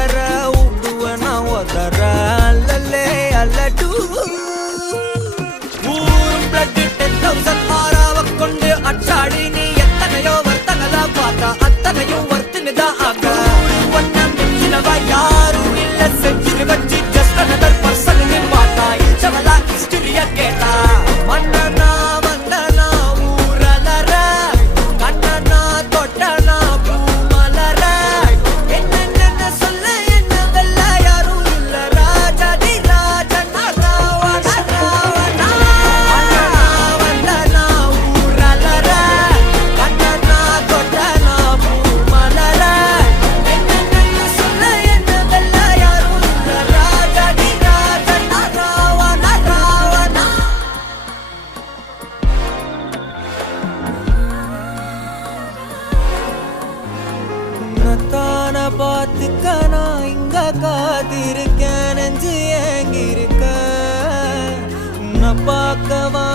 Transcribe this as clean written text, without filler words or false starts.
கதற ஊடுவனா ஒதற அல்லலே அல்லடு ஊரும் பிளட் 10,000 ஆறாவ கொண்டு அச்சாடி நீ எத்தனையோ வர்த்தகலா பார்த்தா அத்தனையும் வர்த்தினுதான் ஆக ஒன்ன மிஞ்சினவா யாரும் இல்ல செஞ்சு வச்சு just another person ன்னு பார்த்தா இச்சவலா ஹிஸ்டரிய கேட்டா மன்னனா வந்தனா ஊரலற கண்ணனா தொட்டனா பூமலற என்ன சொல்ல என்ன வெல்ல யாரும் இல்ல ராஜாதி ராஜனா ராவண ராவணா மன்னனா வந்தனா ஊரலற கண்ணனா தொட்டனா பூமலற என்ன சொல்ல என்ன வெல்ல யாரும் இல்ல ராஜாதி ராஜனா ராவண ராவணா உன்னத்தான பார்த்துக்க நான் இங்க காத்திருக்கேன் நெஞ்சு ஏங்கிருக்க உன்னை பார்க்கவா